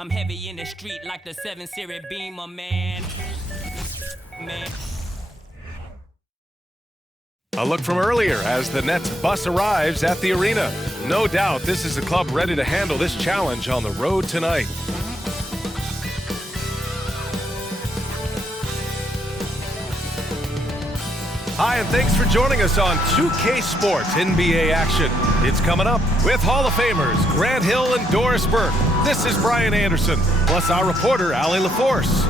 I'm heavy in the street like the 7 Series Beamer, man. A look from earlier as the Nets bus arrives at the arena. No doubt this is the club ready to handle this challenge on the road tonight. Hi, and thanks for joining us on 2K Sports NBA action. It's coming up with Hall of Famers Grant Hill and Doris Burke. This is Brian Anderson, plus our reporter, Allie LaForce.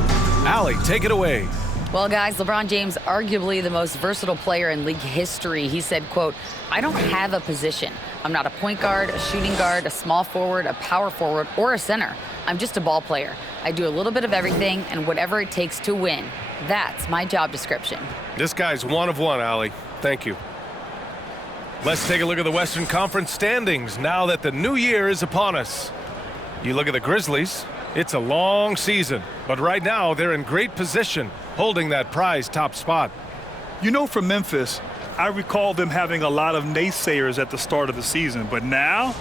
Allie, take it away. Well, guys, LeBron James, arguably the most versatile player in league history. He said, quote, "I don't have a position. I'm not a point guard, a shooting guard, a small forward, a power forward, or a center. I'm just a ball player. I do a little bit of everything and whatever it takes to win. That's my job description." This guy's one of one, Allie. Thank you. Let's take a look at the Western Conference standings now that the new year is upon us. You look at the Grizzlies. It's a long season, but right now they're in great position, holding that prized top spot. You know, for Memphis, I recall them having a lot of naysayers at the start of the season, but now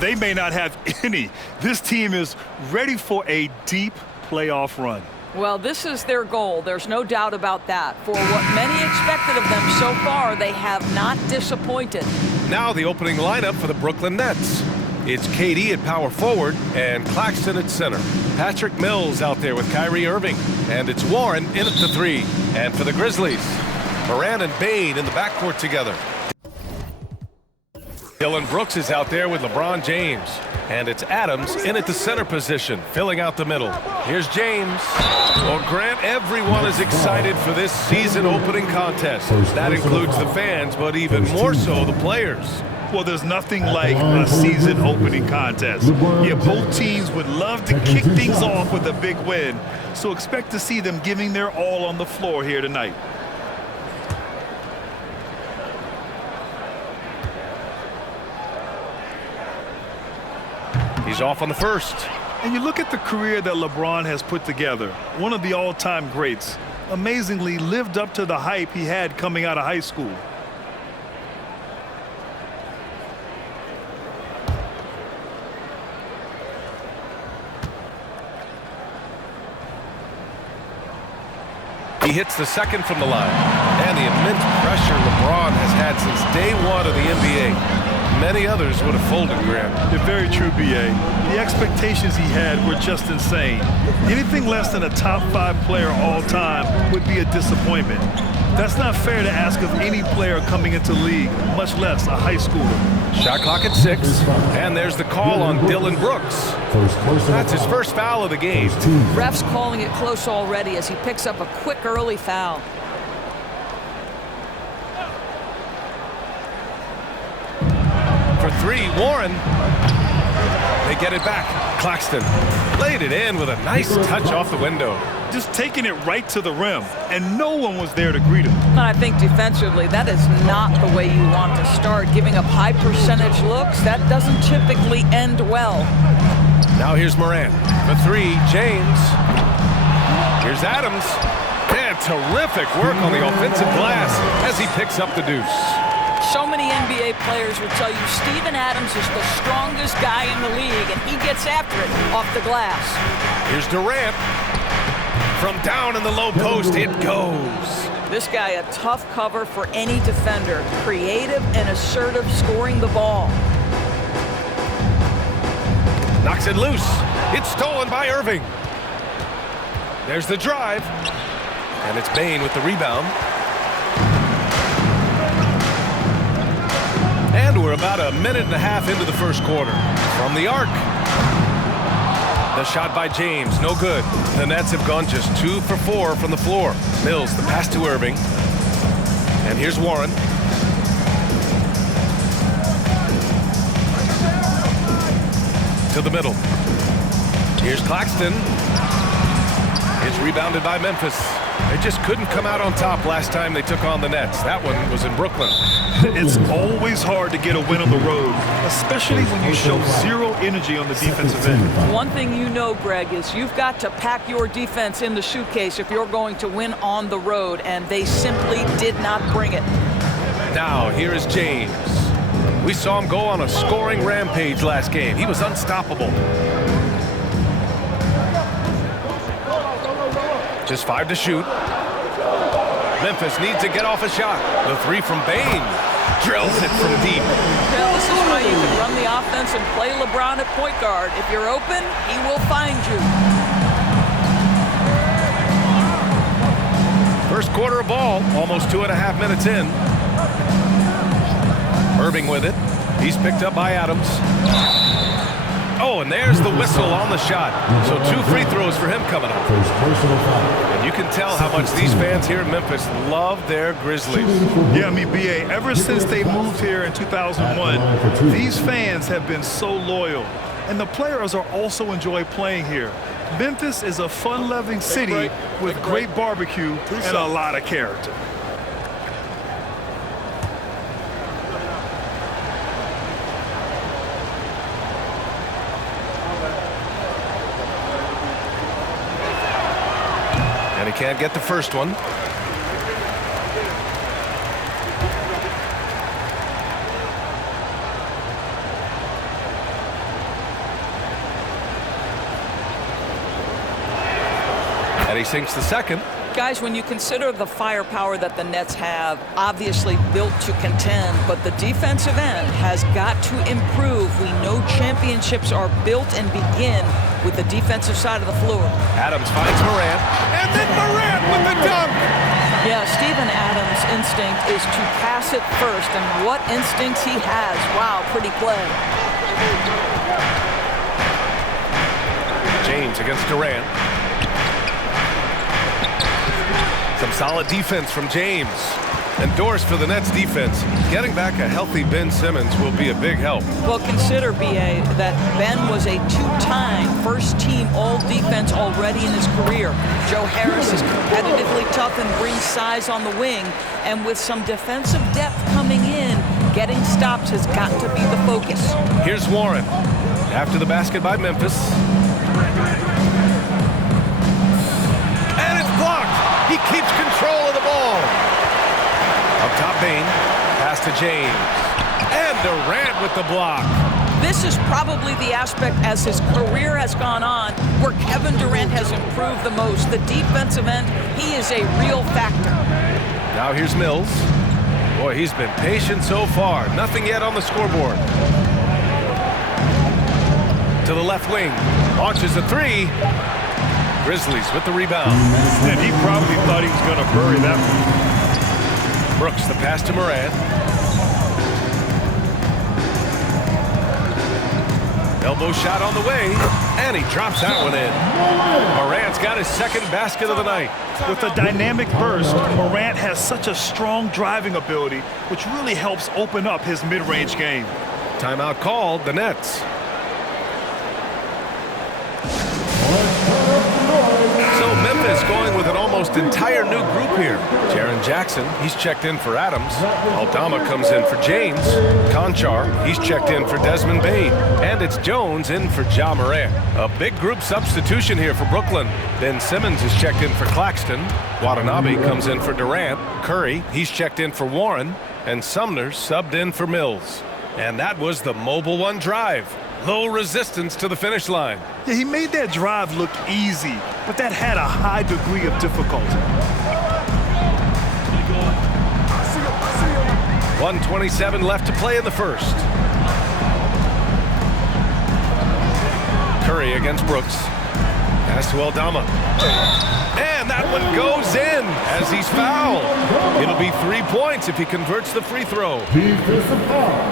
they may not have any. This team is ready for a deep playoff run. Well, this is their goal. There's no doubt about that. For what many expected of them so far, they have not disappointed. Now the opening lineup for the Brooklyn Nets. It's KD at power forward and Claxton at center. Patrick Mills out there with Kyrie Irving. And it's Warren in at the 3. And for the Grizzlies, Morant and Bane in the backcourt together. Dillon Brooks is out there with LeBron James. And it's Adams in at the center position, filling out the middle. Here's James. Well, Grant, everyone is excited for this season opening contest. That includes the fans, but even more so the players. Well, there's nothing like a season opening contest. Yeah, both teams would love to kick things off with a big win, so expect to see them giving their all on the floor here tonight. He's off on the first. And you look at the career that LeBron has put together, one of the all-time greats, amazingly lived up to the hype he had coming out of high school. He hits the second from the line. And the immense pressure LeBron has had since day one of the NBA. Many others would have folded, Grant. They're very true, B.A. The expectations he had were just insane. Anything less than a top 5 player all time would be a disappointment. That's not fair to ask of any player coming into league, much less a high schooler. Shot clock at 6, and there's the call on Dillon Brooks. That's his first foul of the game. Refs calling it close already as he picks up a quick early foul. For 3, Warren. They get it back. Claxton laid it in with a nice touch off the window. Just taking it right to the rim, and no one was there to greet him. And I think defensively, that is not the way you want to start. Giving up high percentage looks, that doesn't typically end well. Now here's Morant. For 3, James. Here's Adams. And terrific work on the offensive glass as he picks up the deuce. So many NBA players will tell you Steven Adams is the strongest guy in the league, and he gets after it off the glass. Here's Durant. From down in the low post, it goes. This guy a tough cover for any defender. Creative and assertive scoring the ball. Knocks it loose. It's stolen by Irving. There's the drive. And it's Bane with the rebound. And we're about a minute and a half into the first quarter. From the arc. The shot by James, no good. The Nets have gone just 2 for 4 from the floor. Mills, the pass to Irving. And here's Warren. To the middle. Here's Claxton. It's rebounded by Memphis. They just couldn't come out on top last time they took on the Nets. That one was in Brooklyn. It's always hard to get a win on the road, especially when you show zero energy on the defensive end. One thing you know, Greg, is you've got to pack your defense in the suitcase if you're going to win on the road, and they simply did not bring it. Now, here is James. We saw him go on a scoring rampage last game. He was unstoppable. Just 5 to shoot. Memphis needs to get off a shot. The 3 from Bane. Drills it from deep. Well, this is why you can run the offense and play LeBron at point guard. If you're open, he will find you. First quarter of ball, almost 2.5 minutes in. Irving with it. He's picked up by Adams. Oh, and there's the whistle on the shot. So 2 free throws for him coming up. And you can tell how much these fans here in Memphis love their Grizzlies. Yeah, I mean, B.A., ever since they moved here in 2001, these fans have been so loyal. And the players are also enjoy playing here. Memphis is a fun-loving city with great barbecue and a lot of character. And he can't get the first one. And he sinks the second. Guys, when you consider the firepower that the Nets have, obviously built to contend, but the defensive end has got to improve. We know championships are built and begin with the defensive side of the floor. Adams finds Morant, and then Morant with the dunk. Yeah, Steven Adams' instinct is to pass it first, and what instincts he has. Wow, pretty play. James against Durant. Some solid defense from James. Endorsed for the Nets defense. Getting back a healthy Ben Simmons will be a big help. Well, consider, B.A., that Ben was a 2-time first-team all-defense already in his career. Joe Harris is competitively tough and brings size on the wing. And with some defensive depth coming in, getting stops has got to be the focus. Here's Warren. After the basket by Memphis. And it's blocked. He keeps control of the ball. Up top, Bane. Pass to James. And Durant with the block. This is probably the aspect as his career has gone on where Kevin Durant has improved the most. The defensive end, he is a real factor. Now here's Mills. Boy, he's been patient so far. Nothing yet on the scoreboard. To the left wing. Launches a 3. Grizzlies with the rebound. And he probably thought he was going to bury that one. Brooks, the pass to Morant. Elbow shot on the way, and he drops that one in. Morant's got his second basket of the night. With a dynamic burst, Morant has such a strong driving ability, which really helps open up his mid-range game. Timeout called, the Nets. So Memphis going with an almost entire new group here. Jaren Jackson, he's checked in for Adams. Aldama comes in for James. Conchar, he's checked in for Desmond Bane. And it's Jones in for Ja Morant. A big group substitution here for Brooklyn. Ben Simmons is checked in for Claxton. Watanabe comes in for Durant. Curry, he's checked in for Warren. And Sumner subbed in for Mills. And that was the Mobile One drive. Low resistance to the finish line. Yeah, he made that drive look easy, but that had a high degree of difficulty. 1:27 left to play in the first. Curry against Brooks. Pass to Aldama. And that one goes in as he's fouled. It'll be 3 points if he converts the free throw.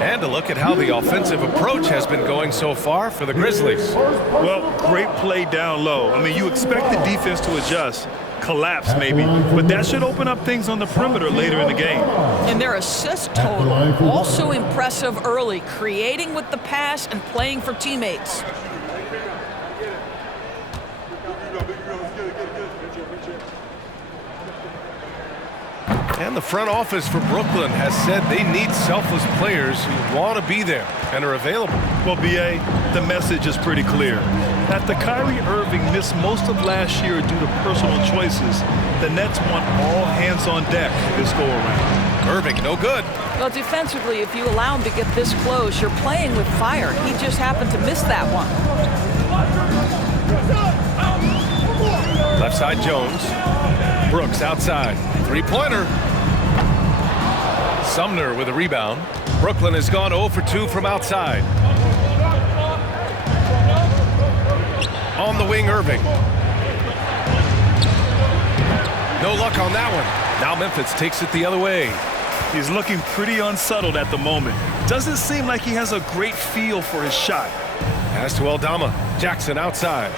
And a look at how the offensive approach has been going so far for the Grizzlies. Well, great play down low. I mean, you expect the defense to adjust, collapse maybe, but that should open up things on the perimeter later in the game. And their assist total, also impressive early, creating with the pass and playing for teammates. And the front office for Brooklyn has said they need selfless players who want to be there and are available. Well, B.A., the message is pretty clear. After Kyrie Irving missed most of last year due to personal choices, the Nets want all hands on deck this go-around. Irving, no good. Well, defensively, if you allow him to get this close, you're playing with fire. He just happened to miss that one. Left Inside Jones. Brooks outside. Three-pointer. Sumner with a rebound. Brooklyn has gone 0 for 2 from outside. On the wing, Irving. No luck on that one. Now Memphis takes it the other way. He's looking pretty unsettled at the moment. Doesn't seem like he has a great feel for his shot. Pass to Aldama. Jackson outside.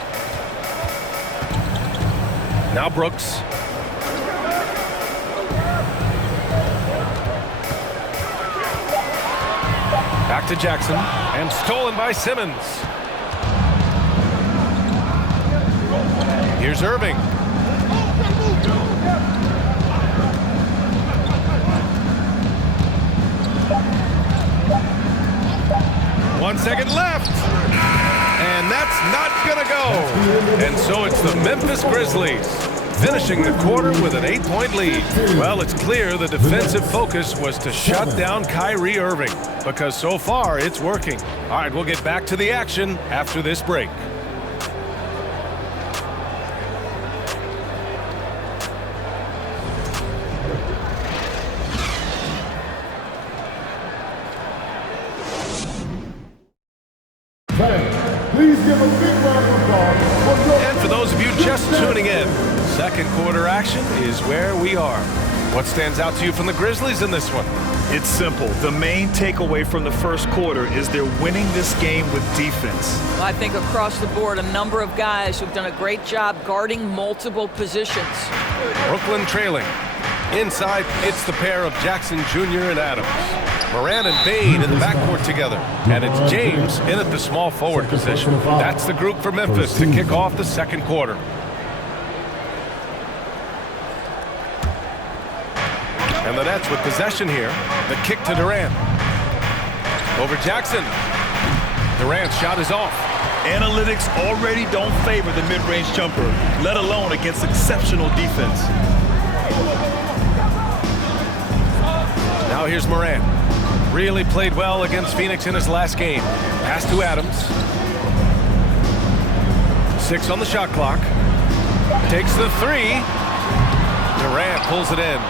Now Brooks. Back to Jackson. And stolen by Simmons. Here's Irving. 1 second left. And that's not going to go. And so it's the Memphis Grizzlies finishing the quarter with an 8-point lead. Well, it's clear the defensive focus was to shut down Kyrie Irving, because so far it's working. All right, we'll get back to the action after this break. Please give a big round of applause. And for those of you just tuning in, second quarter action is where we are. What stands out to you from the Grizzlies in this one? It's simple. The main takeaway from the first quarter is they're winning this game with defense. I think across the board, a number of guys who've done a great job guarding multiple positions. Brooklyn trailing. Inside, it's the pair of Jackson Jr. and Adams. Morant and Bain in the backcourt together. And it's James in at the small forward position. That's the group for Memphis to kick off the second quarter. And the Nets with possession here. The kick to Durant. Over Jackson. Durant's shot is off. Analytics already don't favor the mid-range jumper, let alone against exceptional defense. Now here's Morant. Really played well against Phoenix in his last game. Pass to Adams. 6 on the shot clock. Takes the 3. Durant pulls it in.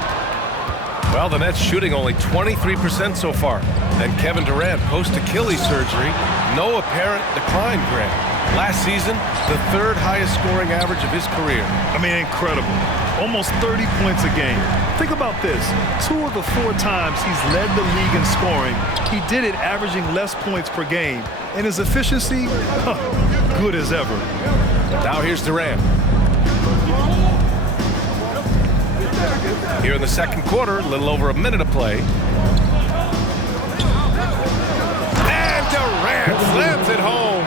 Well, the Nets shooting only 23% so far. And Kevin Durant post-Achilles surgery. No apparent decline, Grant. Last season, the 3rd highest scoring average of his career. I mean, incredible. Almost 30 points a game. Think about this. 2 of the 4 times he's led the league in scoring, he did it averaging less points per game. And his efficiency, good as ever. Now here's Durant. Here in the second quarter, a little over a minute of play. And Durant slams it home.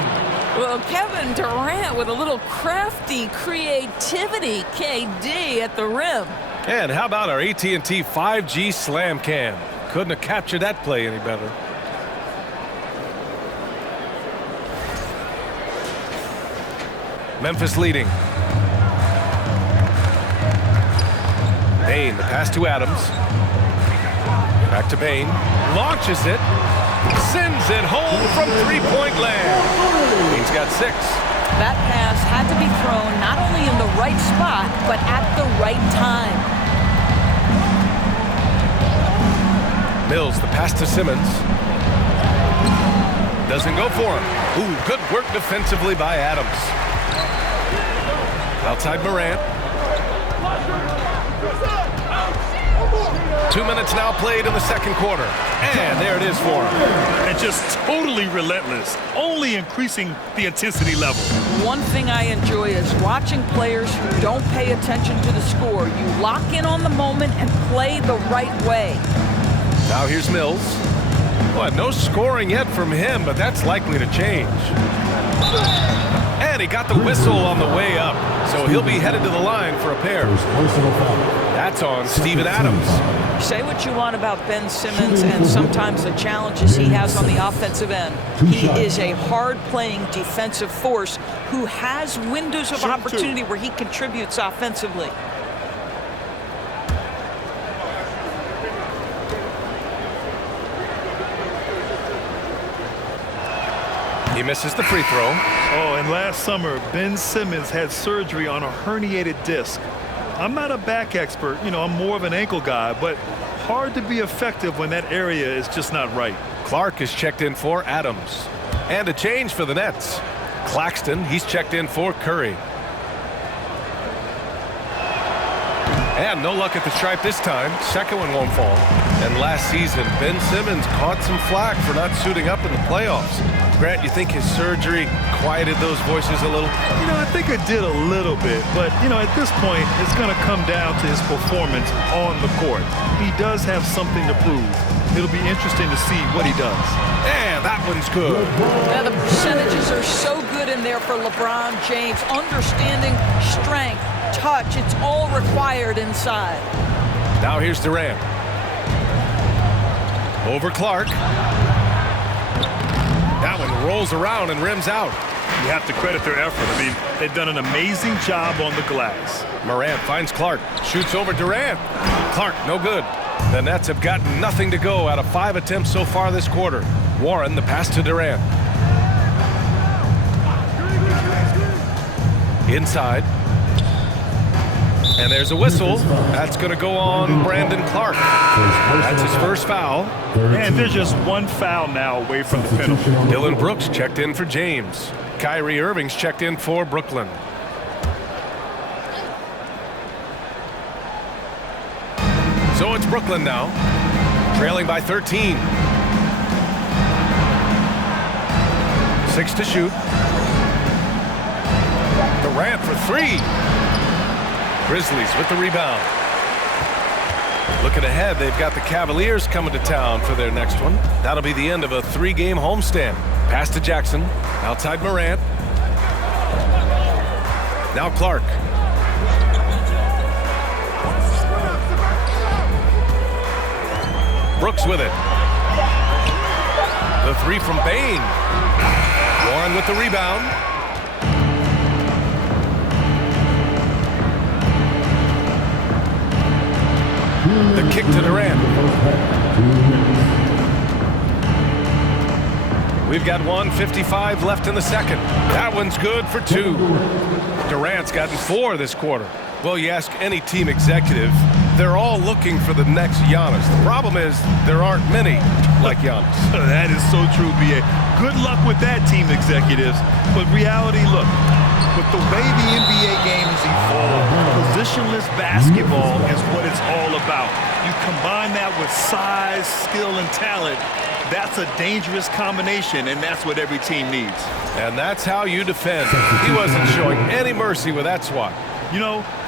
Well, Kevin Durant with a little crafty creativity, KD at the rim. And how about our AT&T 5G slam cam? Couldn't have captured that play any better. Memphis leading. Bain, the pass to Adams. Back to Bain. Launches it. Sends it home from three-point land. Bain's got 6. That pass had to be thrown not only in the right spot, but at the right time. Mills, the pass to Simmons. Doesn't go for him. Ooh, good work defensively by Adams. Outside Morant. 2 minutes now played in the second quarter. And there it is for him. And just totally relentless, only increasing the intensity level. One thing I enjoy is watching players who don't pay attention to the score. You lock in on the moment and play the right way. Now here's Mills. Well, no scoring yet from him, but that's likely to change. And he got the whistle on the way up, so he'll be headed to the line for a pair. That's on Steven Adams. Say what you want about Ben Simmons and sometimes the challenges he has on the offensive end. He is a hard-playing defensive force who has windows of opportunity where he contributes offensively. He misses the free throw. Oh, and last summer, Ben Simmons had surgery on a herniated disc. I'm not a back expert, I'm more of an ankle guy, but hard to be effective when that area is just not right. Clark is checked in for Adams. And a change for the Nets. Claxton, he's checked in for Curry. And no luck at the stripe this time. Second one won't fall. And last season, Ben Simmons caught some flack for not suiting up in the playoffs. Grant, you think his surgery quieted those voices a little? I think it did a little bit. But, at this point, it's going to come down to his performance on the court. He does have something to prove. It'll be interesting to see what he does. And that one's good. Yeah, the percentages are so good in there for LeBron James. Understanding strength, touch, it's all required inside. Now here's Durant. Over Clark. That one rolls around and rims out. You have to credit their effort. They've done an amazing job on the glass. Morant finds Clark. Shoots over Durant. Clark, no good. The Nets have gotten nothing to go out of 5 attempts so far this quarter. Warren, the pass to Durant. Inside. And there's a whistle. That's going to go on Brandon Clark. That's his first foul. And there's just one foul now away from the penalty. Dylan Brooks checked in for James. Kyrie Irving's checked in for Brooklyn. So it's Brooklyn now, trailing by 13. 6 to shoot. Durant for 3. Grizzlies with the rebound. Looking ahead, they've got the Cavaliers coming to town for their next one. That'll be the end of a 3-game homestand. Pass to Jackson, outside Morant. Now Clark. Brooks with it. The 3 from Bain. Warren with the rebound. The kick to Durant. We've got 1:55 left in the second. That one's good for 2. Durant's gotten 4 this quarter. Well, you ask any team executive, they're all looking for the next Giannis. The problem is there aren't many like Giannis. That is so true, B.A. Good luck with that, team executives. But reality, look, with the way the NBA game has evolved, positionless basketball is what it's all about. You combine that with size, skill, and talent, that's a dangerous combination, and that's what every team needs. And that's how you defend. He wasn't showing any mercy with that swat.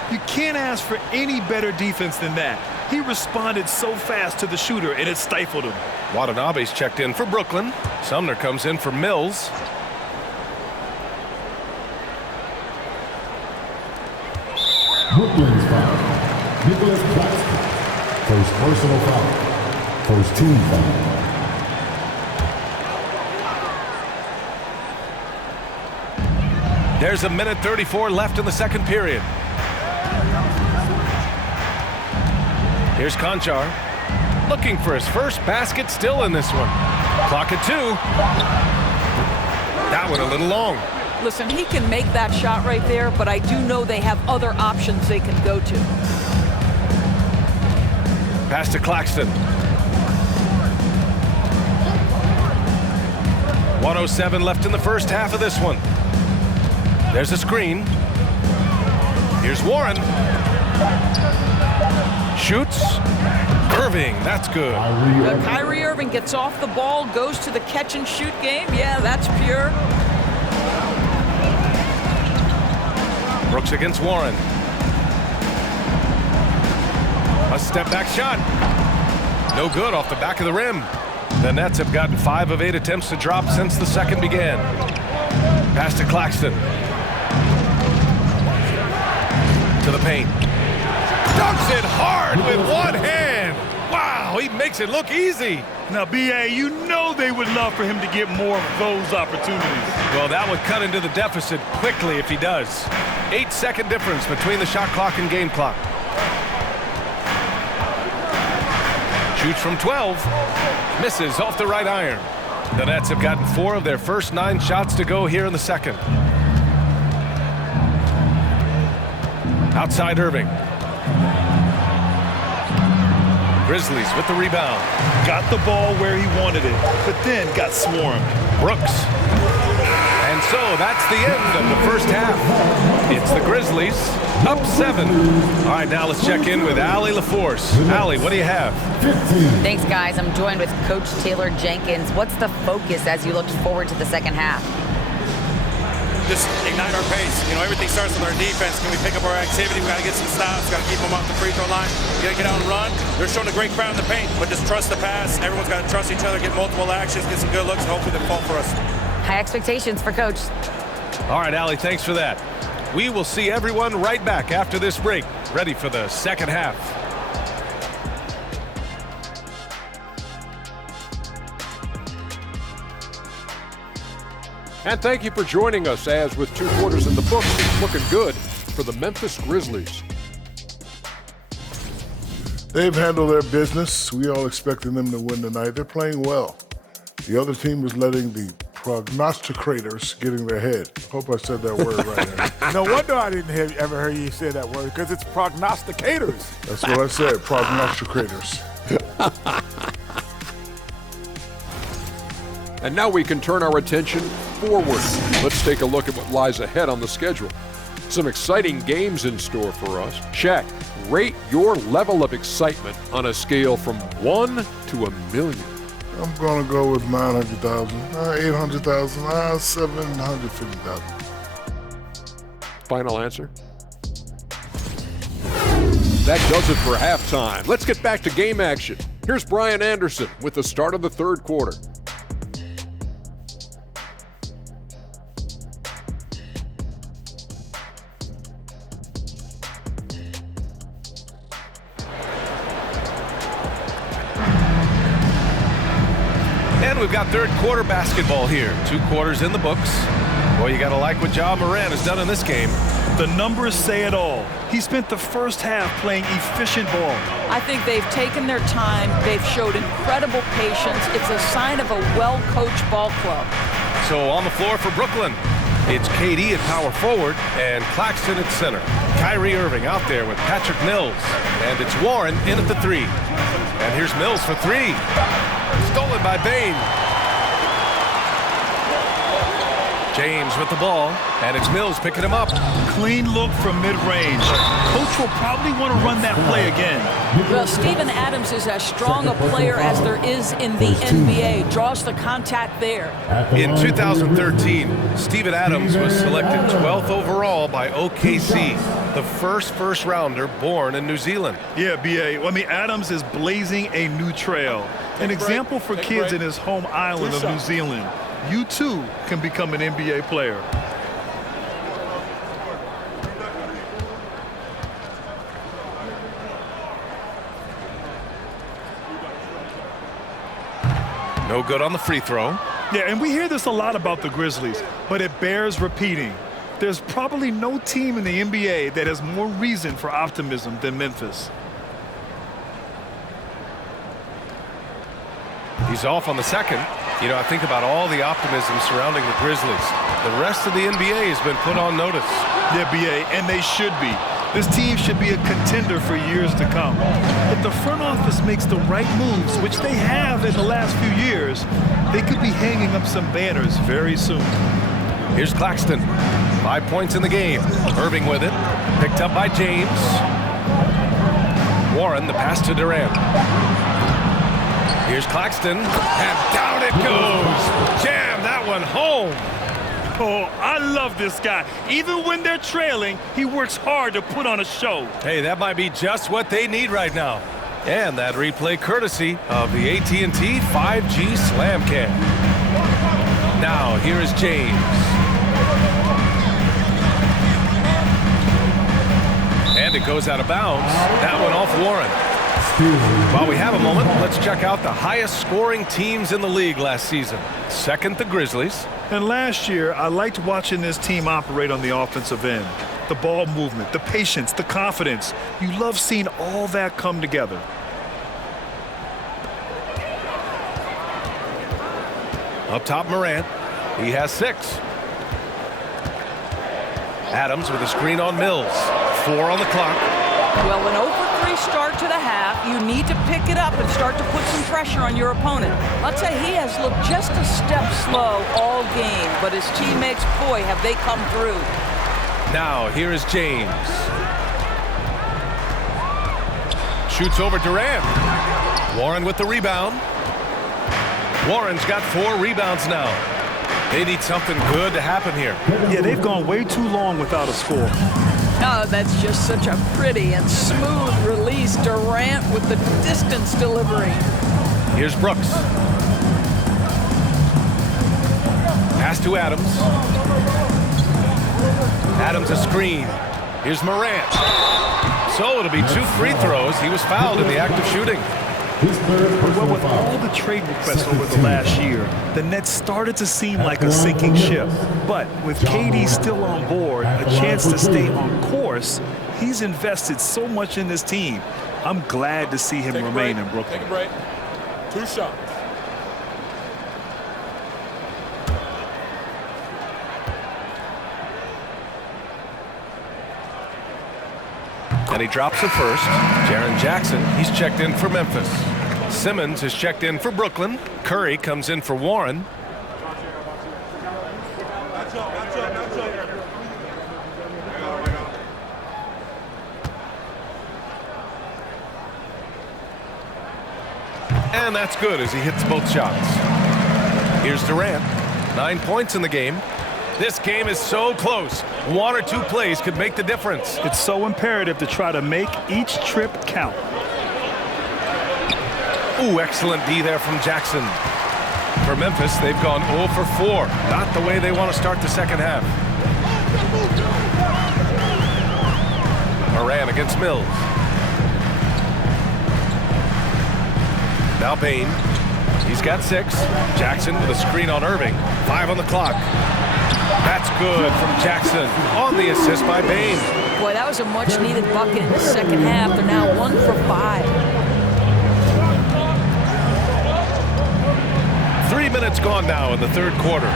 You can't ask for any better defense than that. He responded so fast to the shooter, and it stifled him. Watanabe's checked in for Brooklyn. Sumner comes in for Mills. Brooklyn's foul. Nicholas Claxton. First personal foul. First team foul. There's a minute 34 left in the second period. Here's Conchar. Looking for his first basket, still in this one. Clock at 2. That one a little long. Listen, he can make that shot right there, but I do know they have other options they can go to. Pass to Claxton. 1:07 left in the first half of this one. There's a screen. Here's Warren. Shoots. Irving, that's good. Kyrie Irving gets off the ball, goes to the catch-and-shoot game. Yeah, that's pure. Brooks against Warren. A step-back shot. No good off the back of the rim. The Nets have gotten 5 of 8 attempts to drop since the second began. Pass to Claxton. To the paint. Dunks it hard with one hand. Wow, he makes it look easy. Now, B.A., you know they would love for him to get more of those opportunities. Well, that would cut into the deficit quickly if he does. 8-second difference between the shot clock and game clock. Shoots from 12. Misses off the right iron. The Nets have gotten 4 of their first 9 shots to go here in the second. Outside Irving. Grizzlies with the rebound. Got the ball where he wanted it, but then got swarmed. Brooks. And so that's the end of the first half. It's the Grizzlies up 7. All right, now let's check in with Allie LaForce. Allie, what do you have? Thanks, guys. I'm joined with Coach Taylor Jenkins. What's the focus as you look forward to the second half? Just ignite our pace. You know, everything starts with our defense. Can we pick up our activity? We got to get some stops. Got to keep them off the free throw line. We got to get out and run. They're showing a great crowd in the paint, but just trust the pass. Everyone's got to trust each other, get multiple actions, get some good looks, and hopefully they fall for us. High expectations for Coach. All right, Allie, thanks for that. We will see everyone right back after this break, ready for the second half. And thank you for joining us as with 2 quarters in the books, it's looking good for the Memphis Grizzlies. They've handled their business. We all expected them to win tonight. They're playing well. The other team was letting the prognosticators get in their head. Hope I said that word right. No wonder I didn't ever hear you say that word, because it's prognosticators. That's what I said, prognosticators. And now we can turn our attention forward. Let's take a look at what lies ahead on the schedule. Some exciting games in store for us. Shaq, rate your level of excitement on a scale from 1 to 1,000,000. I'm going to go with 900,000, 800,000, 750,000. Final answer? That does it for halftime. Let's get back to game action. Here's Brian Anderson with the start of the third quarter. And we've got third quarter basketball here. 2 quarters in the books. Boy, you got to like what Ja Morant has done in this game. The numbers say it all. He spent the first half playing efficient ball. I think they've taken their time. They've showed incredible patience. It's a sign of a well-coached ball club. So on the floor for Brooklyn, it's KD at power forward and Claxton at center. Kyrie Irving out there with Patrick Mills. And it's Warren in at the 3. And here's Mills for 3. Stolen by Bain. James with the ball, and it's Mills picking him up. Clean look from mid-range. Coach will probably want to run that play again. Well, Steven Adams is as strong a player as there is in the NBA. Draws the contact there. In 2013, Steven Adams was selected 12th overall by OKC, the first rounder born in New Zealand. Yeah, B.A. I mean, Adams is blazing a new trail. An example for kids in his home island of New Zealand. You too can become an NBA player. No good on the free throw. Yeah, and we hear this a lot about the Grizzlies, but it bears repeating. There's probably no team in the NBA that has more reason for optimism than Memphis. He's off on the second. You know, I think about all the optimism surrounding the Grizzlies. The rest of the NBA has been put on notice. Yeah, B.A., and they should be. This team should be a contender for years to come. If the front office makes the right moves, which they have in the last few years, they could be hanging up some banners very soon. Here's Claxton. 5 points in the game. Irving with it. Picked up by James. Warren, the pass to Durant. Here's Claxton, and down it goes. Jam that one home. Oh, I love this guy. Even when they're trailing, he works hard to put on a show. Hey, that might be just what they need right now. And that replay courtesy of the AT&T 5G Slam Cam. Now, here is James. And it goes out of bounds. That one off Warren. While we have a moment, let's check out the highest scoring teams in the league last season. Second, the Grizzlies. And last year, I liked watching this team operate on the offensive end. The ball movement, the patience, the confidence. You love seeing all that come together. Up top, Morant. He has 6. Adams with a screen on Mills. 4 on the clock. Well, an 0-for-3 start to the half. You need to pick it up and start to put some pressure on your opponent. I'll say he has looked just a step slow all game, but his teammates, boy, have they come through. Now, here is James. Shoots over Durant. Warren with the rebound. Warren's got 4 rebounds now. They need something good to happen here. Yeah, they've gone way too long without a score. Oh, that's just such a pretty and smooth release. Durant with the distance delivery. Here's Brooks. Pass to Adams. Adams a screen. Here's Morant. So it'll be 2 free throws. He was fouled in the act of shooting. Well, with all the trade requests over the last year, the Nets started to seem like a sinking ship. But with KD still on board, a chance to stay on course, he's invested so much in this team. I'm glad to see him remain in Brooklyn. Take a break. 2 shots. And he drops it first. Jaren Jackson, he's checked in for Memphis. Simmons is checked in for Brooklyn. Curry comes in for Warren. And that's good as he hits both shots. Here's Durant. 9 points in the game. This game is so close. 1 or 2 plays could make the difference. It's so imperative to try to make each trip count. Ooh, excellent D there from Jackson. For Memphis, they've gone 0 for 4. Not the way they want to start the second half. Morant against Mills. Now Bain. He's got 6. Jackson with a screen on Irving. 5 on the clock. That's good from Jackson on the assist by Bain. Boy, that was a much-needed bucket in the second half. They're now 1 for 5. 3 minutes gone now in the third quarter.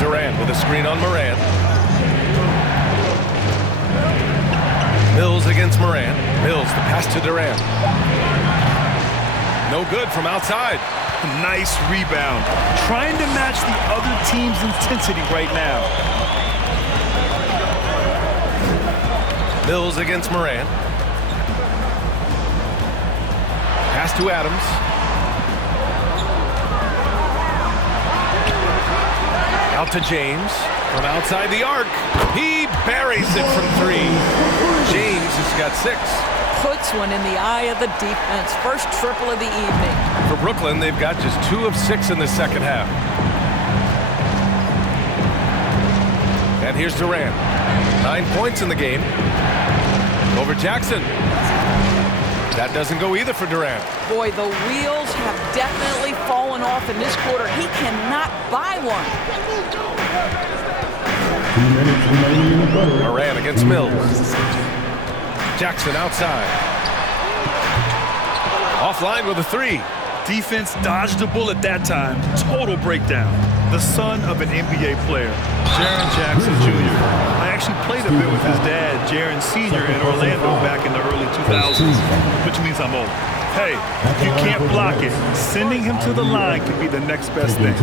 Durant with a screen on Morant. Mills against Morant. Mills, the pass to Durant. No good from outside. Nice rebound. Trying to match the other team's intensity right now. Mills against Morant. Pass to Adams. Out to James. From outside the arc. He buries it from 3. James has got 6. Puts one in the eye of the defense. First triple of the evening. For Brooklyn, they've got just 2 of 6 in the second half. And here's Durant. 9 points in the game. Over Jackson. That doesn't go either for Durant. Boy, the wheels have definitely fallen off in this quarter. He cannot buy one. Morant against Mills. Jackson outside. Offline with a 3. Defense dodged a bullet that time. Total breakdown. The son of an NBA player, Jaren Jackson Jr. I actually played a bit with his dad, Jaren Sr. in Orlando back in the early 2000s, which means I'm old. Hey, if you can't block it, sending him to the line could be the next best thing.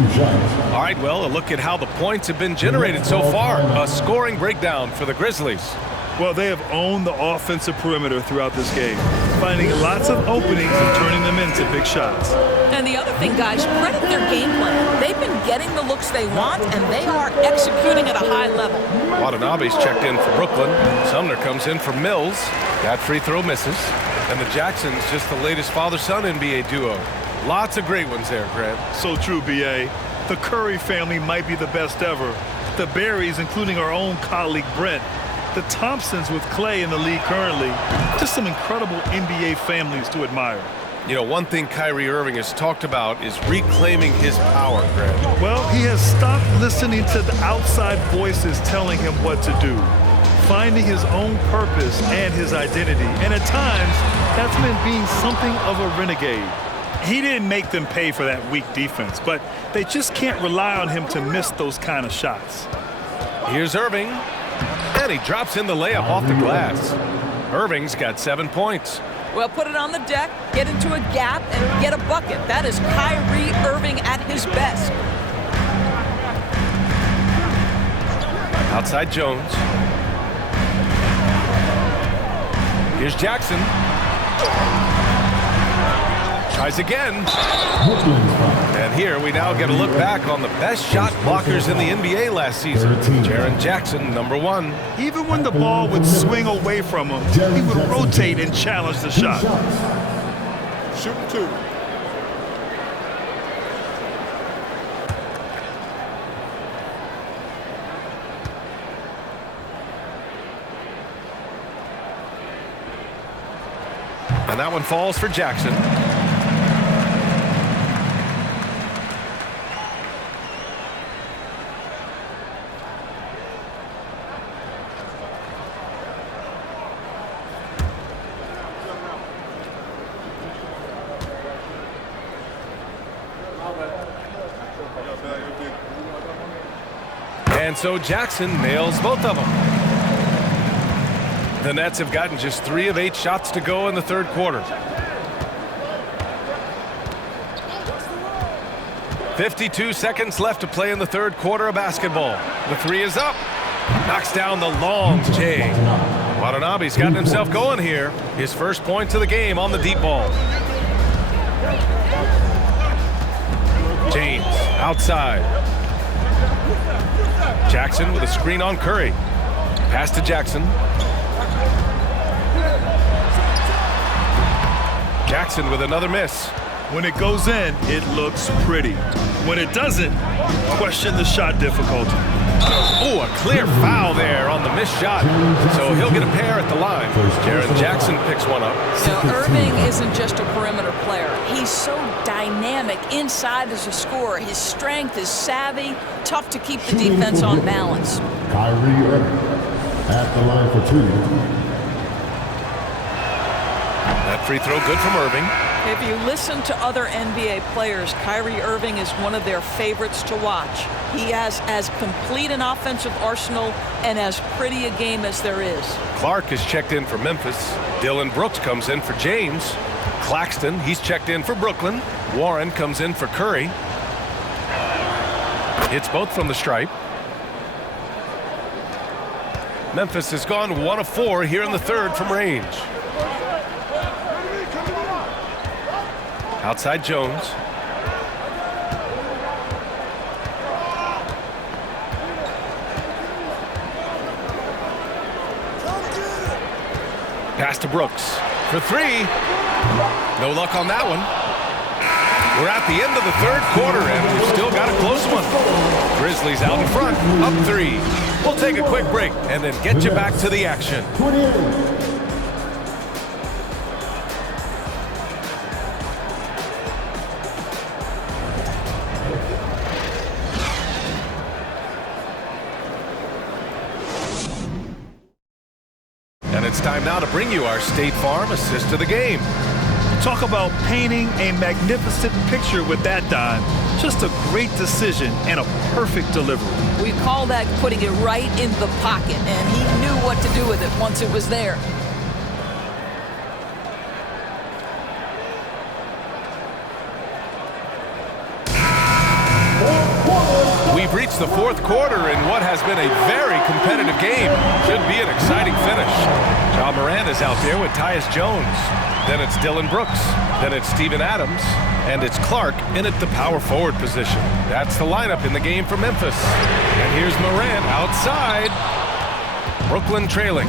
All right, well, a look at how the points have been generated so far. A scoring breakdown for the Grizzlies. Well, they have owned the offensive perimeter throughout this game, finding lots of openings and turning them into big shots. And the other thing, guys, credit their game plan. They've been getting the looks they want, and they are executing at a high level. Watanabe's checked in for Brooklyn. Sumner comes in for Mills. That free throw misses. And the Jacksons, just the latest father-son NBA duo. Lots of great ones there, Grant. So true, B.A. The Curry family might be the best ever. The Berries, including our own colleague Brent. The Thompsons with Clay in the league currently. Just some incredible NBA families to admire. You know, one thing Kyrie Irving has talked about is reclaiming his power, Grant. Well, he has stopped listening to the outside voices telling him what to do. Finding his own purpose and his identity. And at times, that's meant being something of a renegade. He didn't make them pay for that weak defense, but they just can't rely on him to miss those kind of shots. Here's Irving, and he drops in the layup off the glass. Irving's got 7 points. Well, put it on the deck, get into a gap, and get a bucket. That is Kyrie Irving at his best. Outside Jones. Here's Jackson. Tries again. And here we now get a look back on the best shot blockers in the NBA last season. Jaren Jackson, #1. Even when the ball would swing away from him, he would rotate and challenge the shot. Shooting 2. And that one falls for Jackson. And so Jackson nails both of them. The Nets have gotten just 3 of 8 shots to go in the third quarter. 52 seconds left to play in the third quarter of basketball. The 3 is up. Knocks down the long J. Watanabe's gotten himself going here. His first points of the game on the deep ball. James outside. Jackson with a screen on Curry. Pass to Jackson. Jackson with another miss. When it goes in, it looks pretty. When it doesn't, question the shot difficulty. Oh, a clear foul there on the missed shot. So he'll get a pair at the line. Jaren Jackson picks one up. Now, Irving isn't just a perimeter player. He's so dynamic inside as a scorer. His strength is savvy, tough to keep the defense on balance. Kyrie Irving at the line for 2. That free throw good from Irving. If you listen to other NBA players, Kyrie Irving is one of their favorites to watch. He has as complete an offensive arsenal and as pretty a game as there is. Clark is checked in for Memphis. Dillon Brooks comes in for James. Claxton, he's checked in for Brooklyn. Warren comes in for Curry. Hits both from the stripe. Memphis has gone 1 of 4 here in the third from range. Outside Jones. Pass to Brooks for 3. No luck on that one. We're at the end of the third quarter, and we've still got a close one. Grizzlies out in front, up 3. We'll take a quick break and then get you back to the action. And it's time now to bring you our State Farm assist of the game. Talk about painting a magnificent picture with that dime. Just a great decision and a perfect delivery. We call that putting it right in the pocket, and he knew what to do with it once it was there. We've reached the fourth quarter in what has been a very competitive game. Should be an exciting finish. Ja Morant is out there with Tyus Jones. Then it's Dillon Brooks. Then it's Steven Adams. And it's Clark in at the power forward position. That's the lineup in the game for Memphis. And here's Morant outside. Brooklyn trailing.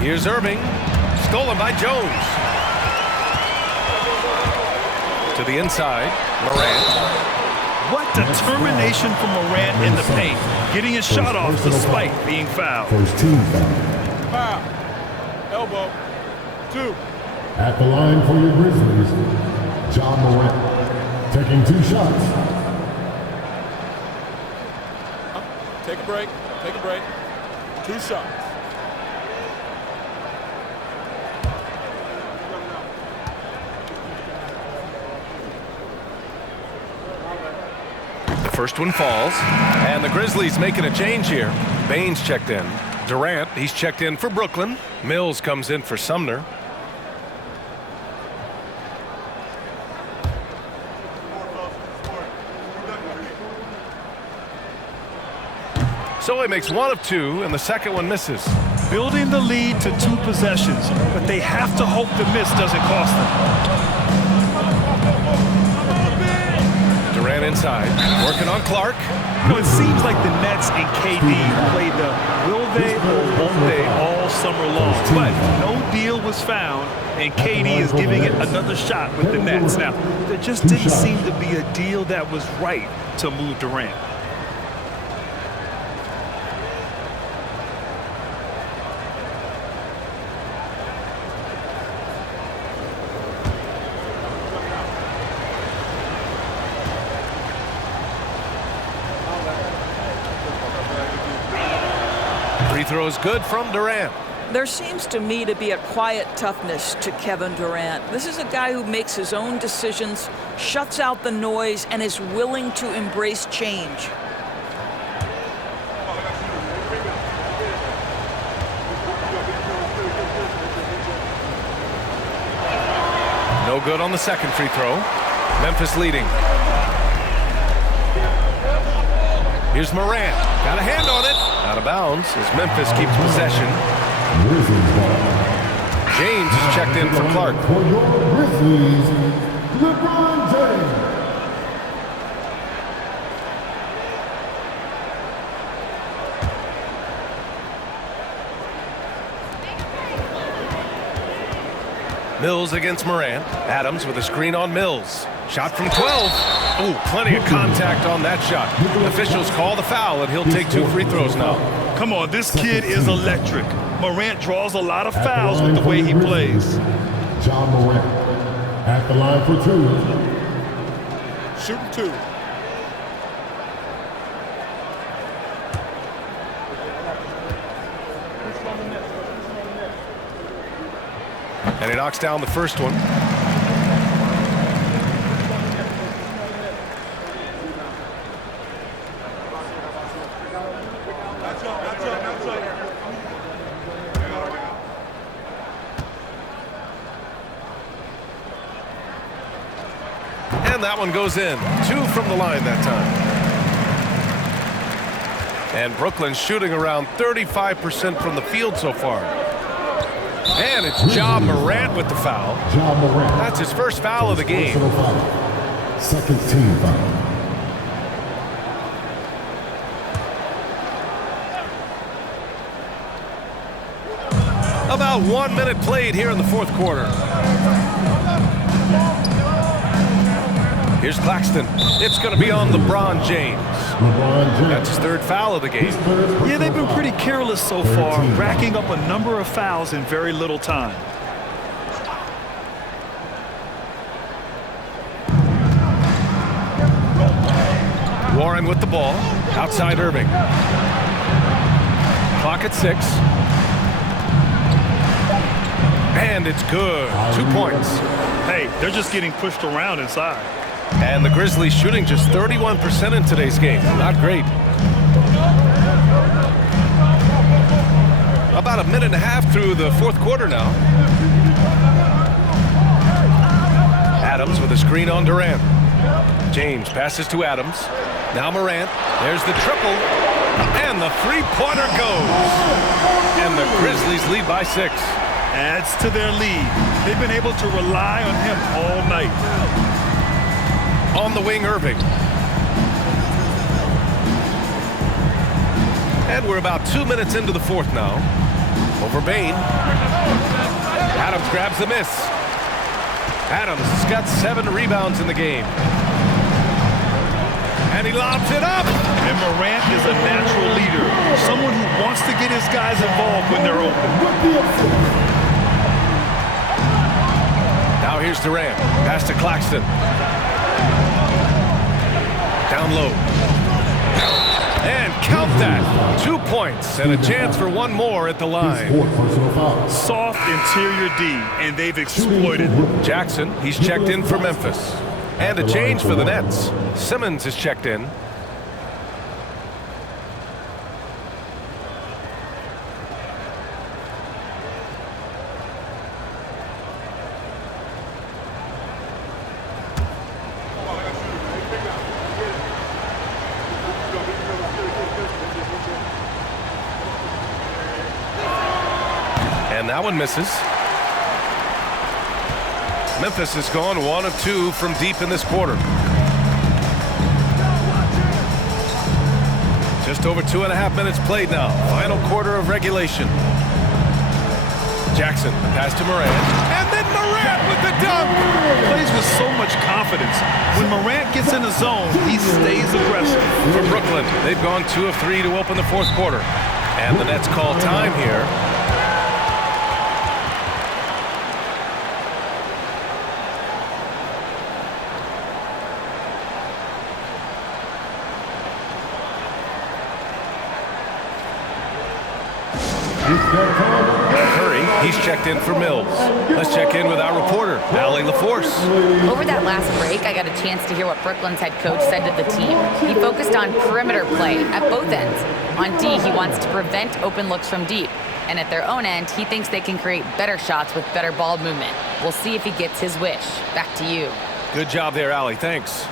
Here's Irving. Stolen by Jones. To the inside. Morant. What determination from Morant in the paint, getting his shot off despite being fouled. First team foul. Foul. Elbow. 2. At the line for your Grizzlies, Ja Morant, taking 2 shots. Take a break. Take a break. 2 shots. First one falls. And the Grizzlies making a change here. Baines checked in. Durant, he's checked in for Brooklyn. Mills comes in for Sumner. So he makes one of two, and the second one misses. Building the lead to 2 possessions, but they have to hope the miss doesn't cost them. Durant inside, working on Clark. You know, it seems like the Nets and KD played the will they or won't they all summer long, but no deal was found, and KD is giving it another shot with the Nets. Now, there just didn't seem to be a deal that was right to move Durant. Free throw is good from Durant. There seems to me to be a quiet toughness to Kevin Durant. This is a guy who makes his own decisions, shuts out the noise, and is willing to embrace change. No good on the second free throw. Memphis leading. Here's Morant. Got a hand on it. Out of bounds as Memphis keeps possession. James is checked in for Clark. For your Grizzlies, LeBron James. Mills against Morant. Adams with a screen on Mills. Shot from 12. Oh, plenty of contact on that shot. Officials call the foul, and he'll take 2 free throws now. Come on, this kid is electric. Morant draws a lot of fouls with the way he plays. Ja Morant at the line for 2. Shooting 2. And he knocks down the first one. And that one goes in. 2 from the line that time. And Brooklyn's shooting around 35% from the field so far. And it's Ja Morant with the foul. Ja Morant. That's his first foul of the game. Second team foul. About 1 minute played here in the fourth quarter. Here's Claxton. It's going to be on LeBron James. That's his 3rd foul of the game. Yeah, they've been pretty careless so far, racking up a number of fouls in very little time. Warren with the ball. Outside Irving. Clock at 6. And it's good. 2 points. Hey, they're just getting pushed around inside. And the Grizzlies shooting just 31% in today's game. Not great. About a minute and a half through the fourth quarter now. Adams with a screen on Durant. James passes to Adams. Now Morant. There's the triple. And the 3-pointer goes. And the Grizzlies lead by 6. Adds to their lead. They've been able to rely on him all night. On the wing, Irving. And we're about 2 minutes into the fourth now. Over Bain. Adams grabs the miss. Adams has got 7 rebounds in the game. And he lobs it up. And Morant is a natural leader. Someone who wants to get his guys involved when they're open. Now here's Durant. Pass to Claxton. Down low. And count that. 2 points and a chance for one more at the line. Soft interior D, and they've exploited. Jackson, he's checked in for Memphis. And a change for the Nets. Simmons is checked in. And that one misses. Memphis has gone 1 of 2 from deep in this quarter. Just over 2.5 minutes played now. Final quarter of regulation. Jackson, pass to Morant. And then Morant with the dunk. Plays with so much confidence. When Morant gets in the zone, he stays aggressive. For Brooklyn, they've gone 2 of 3 to open the fourth quarter. And the Nets call time here. Curry, he's checked in for Mills. Let's check in with our reporter, Allie LaForce. Over that last break, I got a chance to hear what Brooklyn's head coach said to the team. He focused on perimeter play at both ends. On D, he wants to prevent open looks from deep. And at their own end, he thinks they can create better shots with better ball movement. We'll see if he gets his wish. Back to you. Good job there, Allie. Thanks.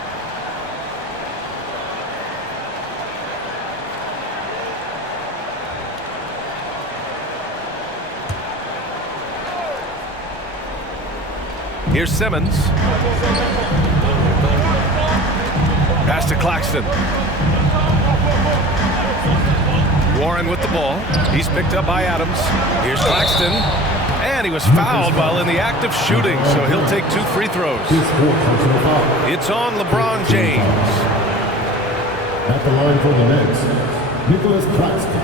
Here's Simmons. Pass to Claxton. Warren with the ball. He's picked up by Adams. Here's Claxton. And he was fouled while in the act of shooting, so he'll take 2 free throws. It's on LeBron James. At the line for the Nets, Nicholas Claxton.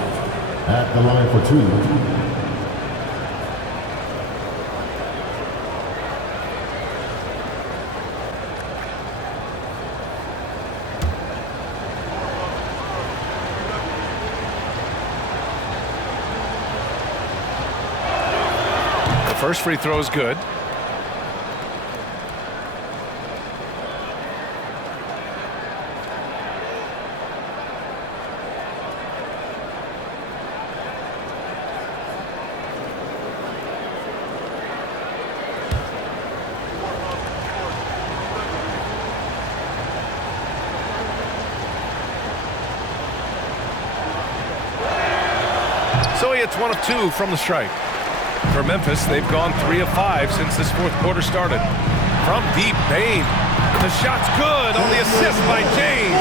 At the line for 2. First free throw is good. So he hits 1 of 2 from the strike. For Memphis, they've gone 3 of 5 since this fourth quarter started. From deep, Bain. The shot's good on the assist by James.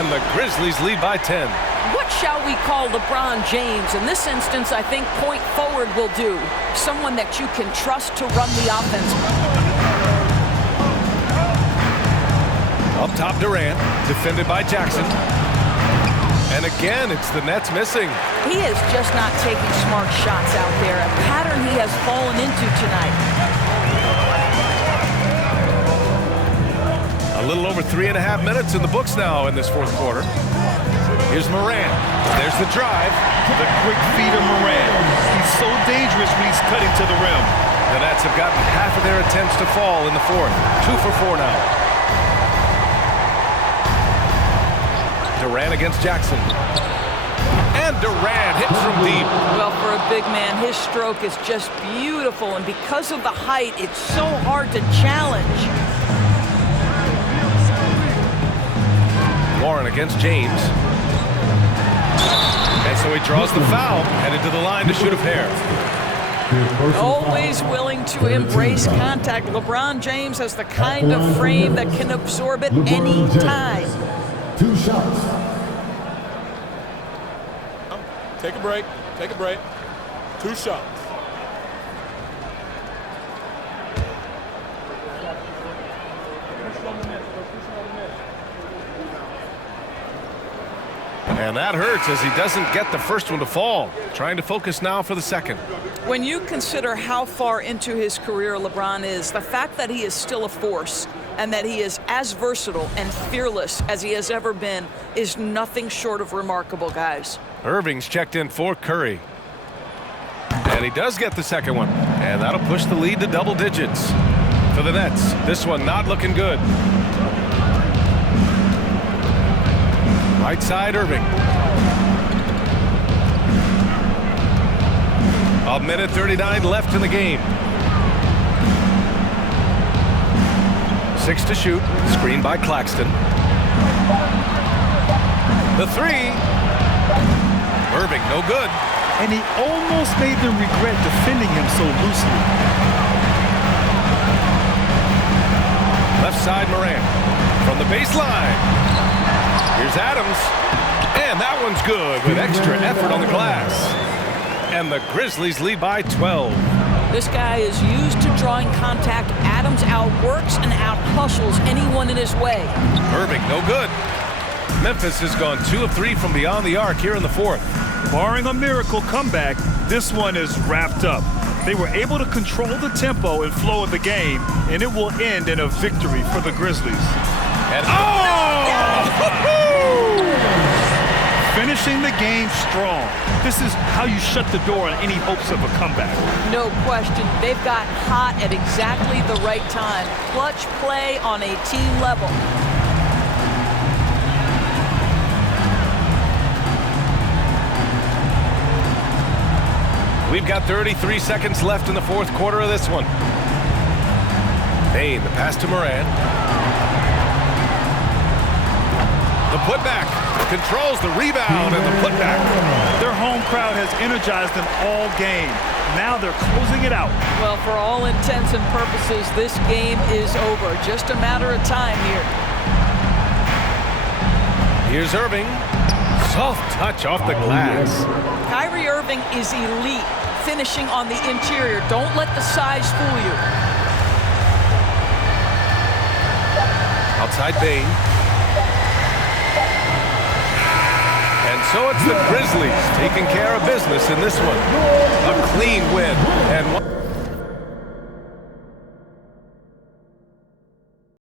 And the Grizzlies lead by 10. What shall we call LeBron James? In this instance, I think point forward will do. Someone that you can trust to run the offense. Up top, Durant, defended by Jackson. And again, it's the Nets missing. He is just not taking smart shots out there, a pattern he has fallen into tonight. A little over 3.5 minutes in the books now in this fourth quarter. Here's Morant. There's the drive. The quick feed of Morant. He's so dangerous when he's cutting to the rim. The Nets have gotten half of their attempts to fall in the fourth. 2 for 4 now. Durant against Jackson. And Durant hits from deep. Well, for a big man, his stroke is just beautiful. And because of the height, it's so hard to challenge. Warren against James. And so he draws the foul, headed to the line to shoot a pair. Always willing to embrace contact. LeBron James has the kind of frame that can absorb it any time. 2 shots. Take a break. Take a break. 2 shots. And that hurts as he doesn't get the first one to fall. Trying to focus now for the second. When you consider how far into his career LeBron is, the fact that he is still a force and that he is as versatile and fearless as he has ever been is nothing short of remarkable, guys. Irving's checked in for Curry. And he does get the second one. And that'll push the lead to double digits for the Nets. This one not looking good. Right side, Irving. A minute 39 left in the game. 6 to shoot. Screen by Claxton. The 3. Irving, no good. and he almost made them regret defending him so loosely. Left side Morant from the baseline. Here's Adams, and that one's good with extra effort on the glass. And the Grizzlies lead by 12. This guy is used to drawing contact. Adams outworks and out-hustles anyone in his way. Irving, no good. Memphis has gone 2 of 3 from beyond the arc here in the fourth. Barring a miracle comeback, this one is wrapped up. They were able to control the tempo and flow of the game, and it will end in a victory for the Grizzlies. And finishing the game strong. This is how you shut the door on any hopes of a comeback. No question. They've got hot at exactly the right time. Clutch play on a team level. We've got 33 seconds left in the fourth quarter of this one. Payne, the pass to Morant. The putback. Controls the rebound and the putback. Their home crowd has energized them all game. Now they're closing it out. Well, for all intents and purposes, this game is over. Just a matter of time here. Here's Irving. Soft touch off the glass. Kyrie Irving is elite, finishing on the interior. Don't let the size fool you. Outside Payne. And so it's the Grizzlies taking care of business in this one. A clean win and one.